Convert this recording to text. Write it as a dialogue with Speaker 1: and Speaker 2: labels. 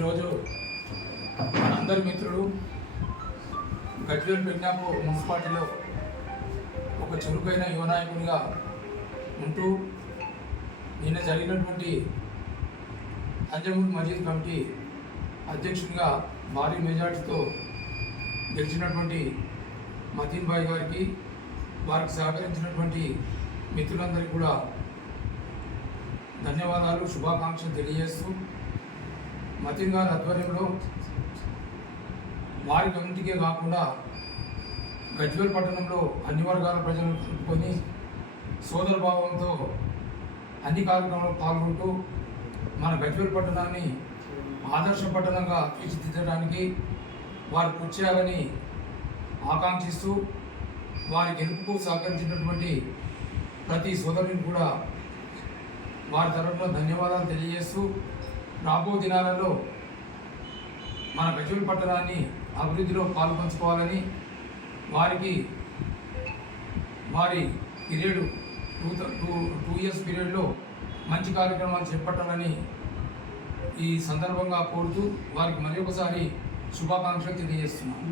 Speaker 1: ఈరోజు మనందరి మిత్రుడు గజ్వేల్ పెజ్ఞాపూర్ మున్సిపాలిటీలో ఒక చురుకైన యువ నాయకుడిగా ఉంటూ నిన్న జరిగినటువంటి అంజమూర్ మజీద్ కమిటీ అధ్యక్షునిగా భారీ మెజార్టీతో గెలిచినటువంటి మదీన్ భాయ్ గారికి వారికి సహకరించినటువంటి మిత్రులందరికీ కూడా ధన్యవాదాలు శుభాకాంక్షలు తెలియజేస్తూ మతిన్ గారి ఆధ్వర్యంలో వారి కమిటీకే కాకుండా గజ్వేల్ పట్టణంలో అన్ని వర్గాల ప్రజలను కలుపుకొని సోదర భావంతో అన్ని కార్యక్రమాల్లో పాల్గొంటూ మన గజ్వేల్ పట్టణాన్ని ఆదర్శ పట్టణంగా తీర్చిదిద్దడానికి వారు కృషి చేయాలని ఆకాంక్షిస్తూ వారి గెలుపుకు సహకరించినటువంటి ప్రతి సోదరుని కూడా వారి తరఫున ధన్యవాదాలు తెలియజేస్తూ రాబో దినాలలో మన గజ్వేల్ పట్టణాన్ని అభివృద్ధిలో పాల్పంచుకోవాలని వారికి వారి period two two two years పీరియడ్లో మంచి కార్యక్రమాలు చేపట్టాలని ఈ సందర్భంగా కోరుతూ వారికి మరి ఒకసారి శుభాకాంక్షలు తెలియజేస్తున్నాను.